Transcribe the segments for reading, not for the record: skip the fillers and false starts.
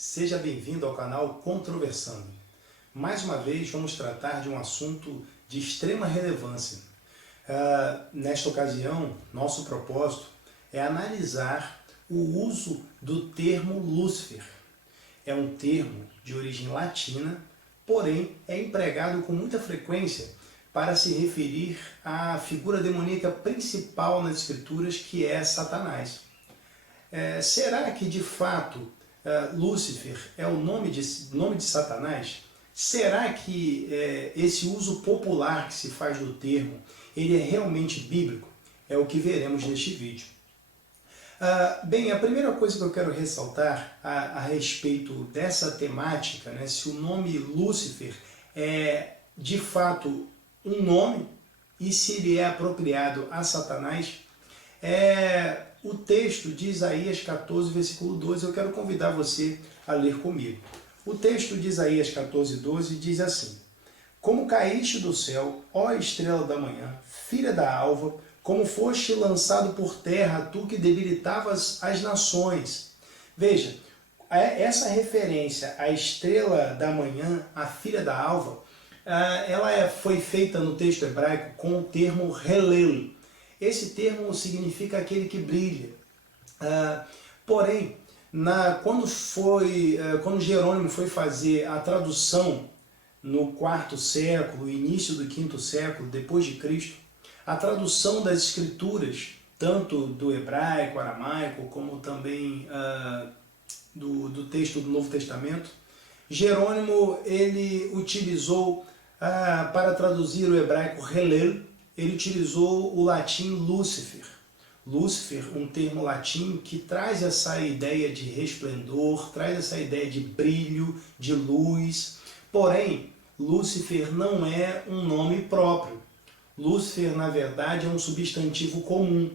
Seja bem-vindo ao canal Controversando. Mais uma vez vamos tratar de um assunto de extrema relevância. Nesta ocasião, nosso propósito é analisar o uso do termo Lúcifer. É um termo de origem latina, porém é empregado com muita frequência para se referir à figura demoníaca principal nas Escrituras, que é Satanás. Será que de fato Lúcifer é o nome de Satanás? Será que esse uso popular que se faz do termo, ele é realmente bíblico? É o que veremos neste vídeo. Bem, a primeira coisa que eu quero ressaltar a respeito dessa temática, né, se o nome Lúcifer é de fato um nome e se ele é apropriado a Satanás, o texto de Isaías 14, versículo 12, eu quero convidar você a ler comigo. O texto de Isaías 14, 12 diz assim: Como caíste do céu, ó estrela da manhã, filha da alva, como foste lançado por terra, tu que debilitavas as nações. Veja, essa referência à estrela da manhã, a filha da alva, ela foi feita no texto hebraico com o termo Helel. Esse termo significa aquele que brilha. Porém, quando Jerônimo foi fazer a tradução no quarto século, início do quinto século, depois de Cristo, a tradução das escrituras, tanto do hebraico, aramaico, como também do texto do Novo Testamento, Jerônimo ele utilizou, para traduzir o hebraico Helel, ele utilizou o latim Lúcifer. Lúcifer, um termo latim que traz essa ideia de resplendor, traz essa ideia de brilho, de luz. Porém, Lúcifer não é um nome próprio. Lúcifer, na verdade, é um substantivo comum.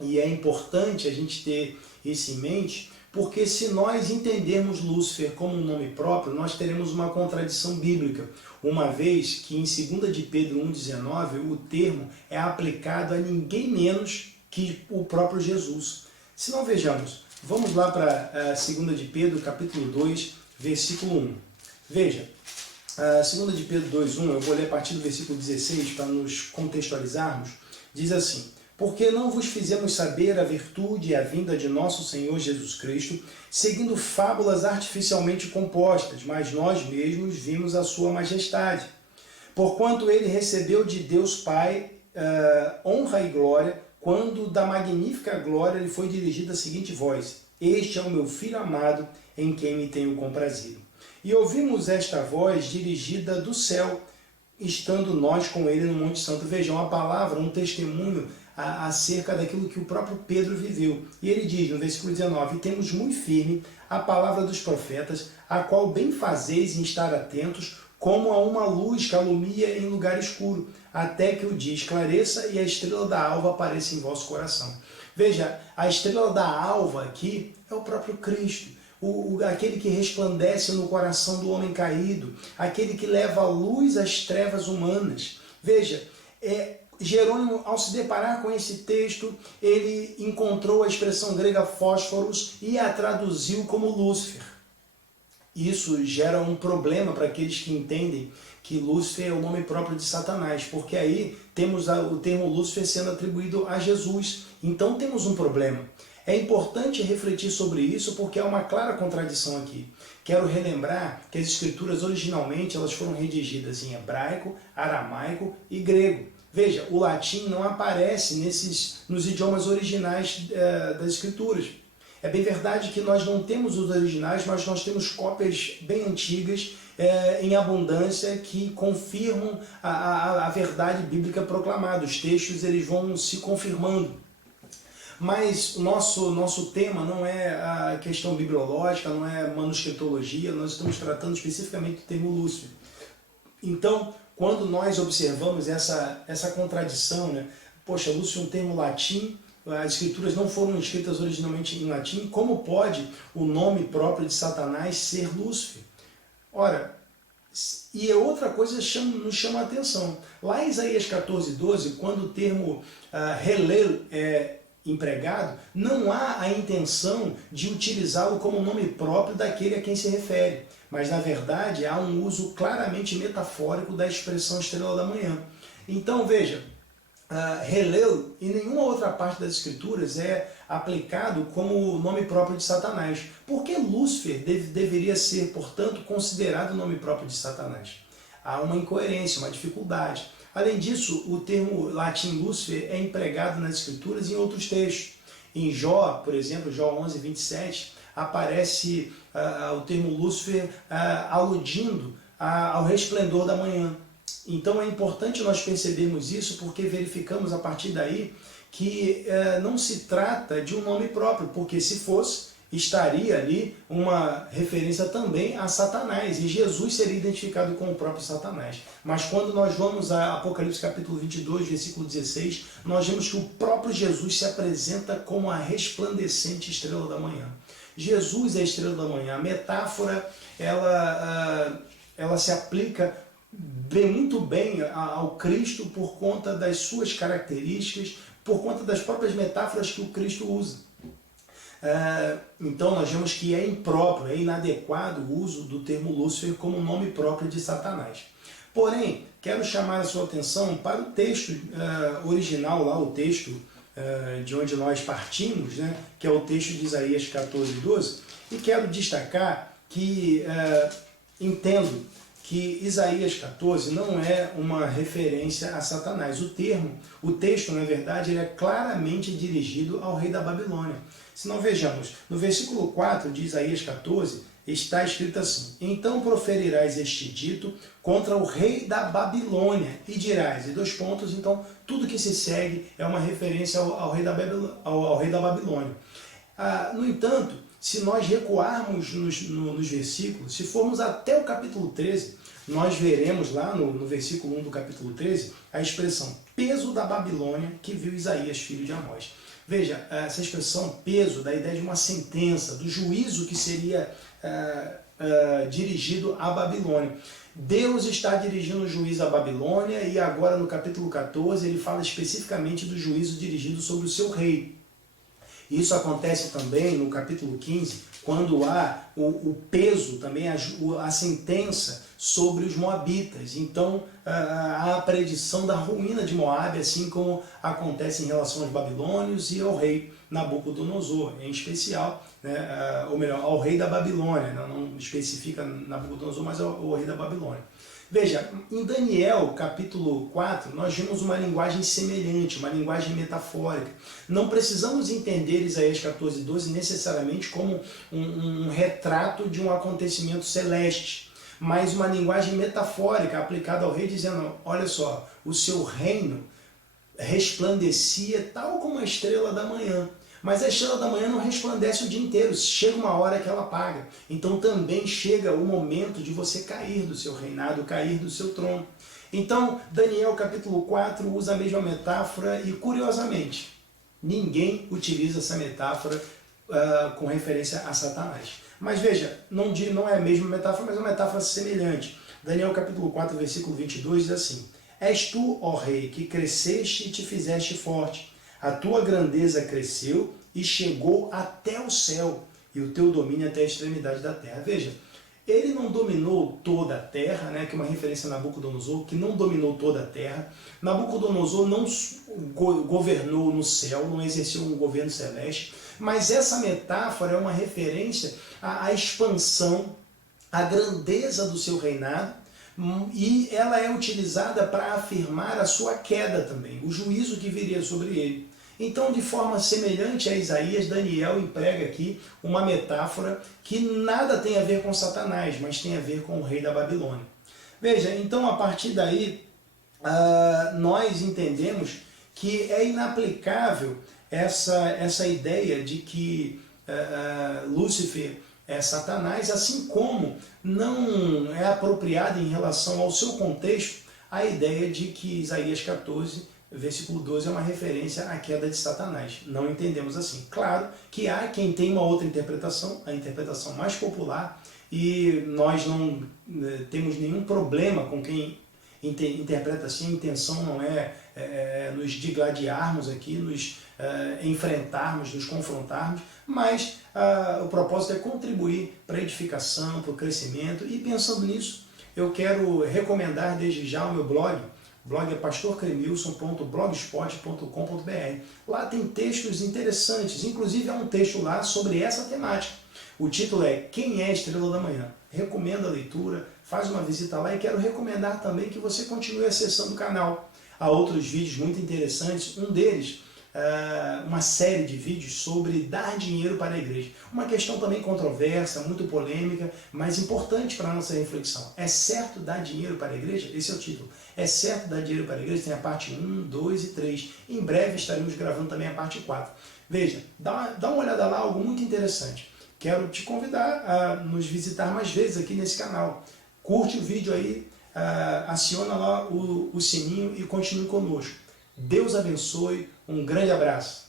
E é importante a gente ter isso em mente, porque se nós entendermos Lúcifer como um nome próprio, nós teremos uma contradição bíblica, uma vez que em 2 de Pedro 1,19 o termo é aplicado a ninguém menos que o próprio Jesus. Se não, vejamos, vamos lá para 2 de Pedro, capítulo 2, versículo 1. Veja, 2 de Pedro 2,1, eu vou ler a partir do versículo 16 para nos contextualizarmos, diz assim: Porque não vos fizemos saber a virtude e a vinda de nosso Senhor Jesus Cristo, seguindo fábulas artificialmente compostas, mas nós mesmos vimos a sua majestade. Porquanto ele recebeu de Deus Pai honra e glória, quando da magnífica glória lhe foi dirigida a seguinte voz: Este é o meu Filho amado, em quem me tenho comprazido. E ouvimos esta voz dirigida do céu, estando nós com ele no Monte Santo. Vejam, a palavra, um testemunho acerca daquilo que o próprio Pedro viveu. E ele diz no versículo 19: E temos muito firme a palavra dos profetas, a qual bem fazeis em estar atentos, como a uma luz que alumia em lugar escuro, até que o dia esclareça e a estrela da alva apareça em vosso coração. Veja, a estrela da alva aqui é o próprio Cristo. Aquele que resplandece no coração do homem caído, aquele que leva a luz às trevas humanas. Veja, Jerônimo, ao se deparar com esse texto, ele encontrou a expressão grega fósforos e a traduziu como Lúcifer. Isso gera um problema para aqueles que entendem que Lúcifer é o nome próprio de Satanás, porque aí temos o termo Lúcifer sendo atribuído a Jesus. Então temos um problema. É importante refletir sobre isso porque há uma clara contradição aqui. Quero relembrar que as escrituras originalmente elas foram redigidas em hebraico, aramaico e grego. Veja, o latim não aparece nos idiomas originais das escrituras. É bem verdade que nós não temos os originais, mas nós temos cópias bem antigas em abundância que confirmam a verdade bíblica proclamada. Os textos eles vão se confirmando. Mas o nosso tema não é a questão bibliológica, não é manuscritologia, nós estamos tratando especificamente do termo Lúcifer. Então, quando nós observamos essa contradição, né? Poxa, Lúcifer é um termo latim, as escrituras não foram escritas originalmente em latim, como pode o nome próprio de Satanás ser Lúcifer? Ora, e outra coisa nos chama a atenção. Lá em Isaías 14, 12, quando o termo Helel é empregado, não há a intenção de utilizá-lo como nome próprio daquele a quem se refere, mas na verdade há um uso claramente metafórico da expressão estrela da manhã. Então veja, Helel em nenhuma outra parte das escrituras é aplicado como nome próprio de Satanás. Por que Lúcifer deveria ser, portanto, considerado nome próprio de Satanás? Há uma incoerência, uma dificuldade. Além disso, o termo latim Lúcifer é empregado nas escrituras em outros textos. Em Jó, por exemplo, Jó 11, 27, aparece o termo Lúcifer aludindo ao resplendor da manhã. Então é importante nós percebermos isso, porque verificamos a partir daí que não se trata de um nome próprio, porque se fosse, estaria ali uma referência também a Satanás, e Jesus seria identificado com o próprio Satanás. Mas quando nós vamos a Apocalipse capítulo 22, versículo 16, nós vemos que o próprio Jesus se apresenta como a resplandecente estrela da manhã. Jesus é a estrela da manhã. A metáfora, ela se aplica muito bem ao Cristo por conta das suas características, por conta das próprias metáforas que o Cristo usa. Então nós vemos que é impróprio, é inadequado o uso do termo Lúcifer como nome próprio de Satanás. Porém, quero chamar a sua atenção para o texto original, lá o texto de onde nós partimos, né, que é o texto de Isaías 14, 12, e quero destacar que entendo que Isaías 14 não é uma referência a Satanás. O texto, na verdade, ele é claramente dirigido ao rei da Babilônia. Se não vejamos, no versículo 4 de Isaías 14, está escrito assim: então proferirás este dito contra o rei da Babilônia, e dirás, e dois pontos, então tudo que se segue é uma referência ao rei da Babilônia. No entanto, se nós recuarmos nos versículos, se formos até o capítulo 13, nós veremos lá no versículo 1 do capítulo 13 a expressão peso da Babilônia que viu Isaías, filho de Amós. Veja, essa expressão peso dá a ideia de uma sentença, do juízo que seria dirigido à Babilônia. Deus está dirigindo o juízo à Babilônia, e agora no capítulo 14 ele fala especificamente do juízo dirigido sobre o seu rei. Isso acontece também no capítulo 15, quando há o peso, também a sentença sobre os moabitas. Então há a predição da ruína de Moabe, assim como acontece em relação aos babilônios e ao rei Nabucodonosor, em especial, né, ou melhor, ao rei da Babilônia, não especifica Nabucodonosor, mas ao rei da Babilônia. Veja, em Daniel capítulo 4, nós vimos uma linguagem semelhante, uma linguagem metafórica. Não precisamos entender Isaías 14, 12 necessariamente como um retrato de um acontecimento celeste, mas uma linguagem metafórica aplicada ao rei, dizendo, olha só, o seu reino resplandecia tal como a estrela da manhã. Mas a estrela da manhã não resplandece o dia inteiro, chega uma hora que ela apaga. Então também chega o momento de você cair do seu reinado, cair do seu trono. Então Daniel capítulo 4 usa a mesma metáfora e, curiosamente, ninguém utiliza essa metáfora com referência a Satanás. Mas veja, não é a mesma metáfora, mas é uma metáfora semelhante. Daniel capítulo 4, versículo 22 diz assim: és tu, ó rei, que cresceste e te fizeste forte. A tua grandeza cresceu e chegou até o céu, e o teu domínio até a extremidade da terra. Veja, ele não dominou toda a terra, né, que é uma referência a Nabucodonosor, que não dominou toda a terra. Nabucodonosor não governou no céu, não exerceu um governo celeste, mas essa metáfora é uma referência à expansão, à grandeza do seu reinado, e ela é utilizada para afirmar a sua queda também, o juízo que viria sobre ele. Então, de forma semelhante a Isaías, Daniel emprega aqui uma metáfora que nada tem a ver com Satanás, mas tem a ver com o rei da Babilônia. Veja, então a partir daí nós entendemos que é inaplicável essa ideia de que Lúcifer é Satanás, assim como não é apropriada em relação ao seu contexto a ideia de que Isaías 14, versículo 12, é uma referência à queda de Satanás. Não entendemos assim. Claro que há quem tem uma outra interpretação, a interpretação mais popular, e nós não temos nenhum problema com quem interpreta assim, a intenção não é, nos digladiarmos aqui, nos enfrentarmos, nos confrontarmos, mas o propósito é contribuir para a edificação, para o crescimento, e pensando nisso, eu quero recomendar desde já o meu blog. O blog é pastorclemilson.blogspot.com.br. Lá tem textos interessantes, inclusive há um texto lá sobre essa temática. O título é Quem é a Estrela da Manhã? Recomendo a leitura, faz uma visita lá, e quero recomendar também que você continue acessando o canal. Há outros vídeos muito interessantes, um deles, uma série de vídeos sobre dar dinheiro para a igreja. Uma questão também controversa, muito polêmica, mas importante para a nossa reflexão. É certo dar dinheiro para a igreja? Esse é o título. É certo dar dinheiro para a igreja? Tem a parte 1, 2 e 3. Em breve estaremos gravando também a parte 4. Veja, dá uma olhada lá, algo muito interessante. Quero te convidar a nos visitar mais vezes aqui nesse canal. Curte o vídeo aí, aciona lá o sininho e continue conosco. Deus abençoe, um grande abraço.